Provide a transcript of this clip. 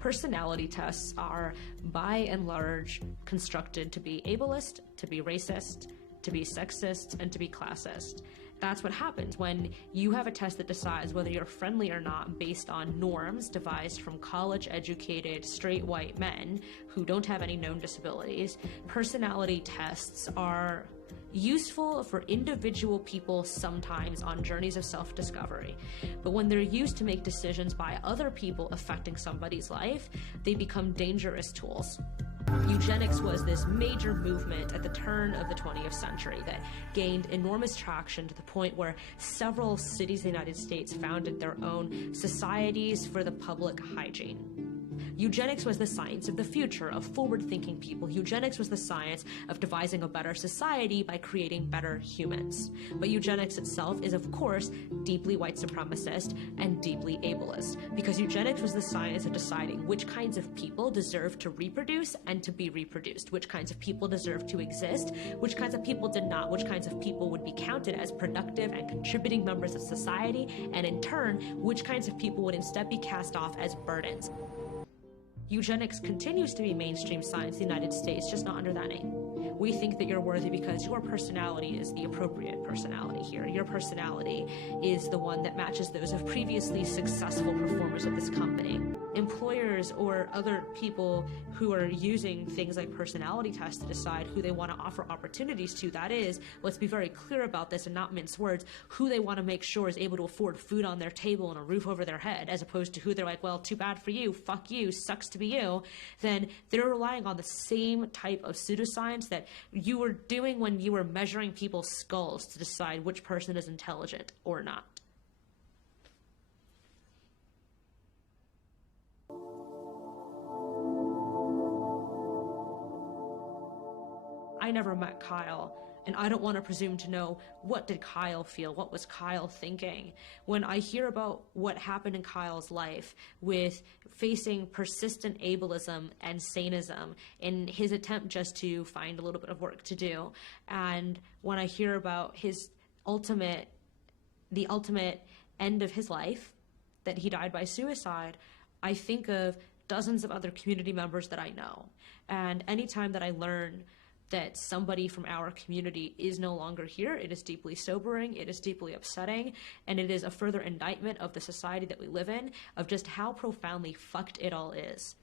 Personality tests are, by and large, constructed to be ableist, to be racist, to be sexist, and to be classist. That's what happens when you have a test that decides whether you're friendly or not based on norms devised from college-educated, straight white men who don't have any known disabilities. Personality tests are useful for individual people sometimes on journeys of self-discovery, but when they're used to make decisions by other people affecting somebody's life, they become dangerous tools. Eugenics was this major movement at the turn of the 20th century that gained enormous traction to the point where several cities in the United States founded their own societies for the public hygiene. Eugenics was the science of the future, of forward-thinking people. Eugenics was the science of devising a better society by creating better humans. But eugenics itself is, of course, deeply white supremacist and deeply ableist, because eugenics was the science of deciding which kinds of people deserve to reproduce and to be reproduced, which kinds of people deserve to exist, which kinds of people did not, which kinds of people would be counted as productive and contributing members of society, and in turn, which kinds of people would instead be cast off as burdens. Eugenics continues to be mainstream science in the United States, just not under that name. We think that you're worthy because your personality is the appropriate personality here. Your personality is the one that matches those of previously successful performers at this company. Employers or other people who are using things like personality tests to decide who they want to offer opportunities to, that is, let's be very clear about this and not mince words, who they want to make sure is able to afford food on their table and a roof over their head, as opposed to who they're like, well, too bad for you, fuck you, sucks to be you, then they're relying on the same type of pseudoscience that you were doing when you were measuring people's skulls to decide which person is intelligent or not. I never met Kyle, and I don't want to presume to know what did Kyle feel, what was Kyle thinking. When I hear about what happened in Kyle's life with facing persistent ableism and sanism in his attempt just to find a little bit of work to do, and when I hear about the ultimate end of his life, that he died by suicide, I think of dozens of other community members that I know. And anytime that I learn that somebody from our community is no longer here, it is deeply sobering, it is deeply upsetting, and it is a further indictment of the society that we live in, of just how profoundly fucked it all is.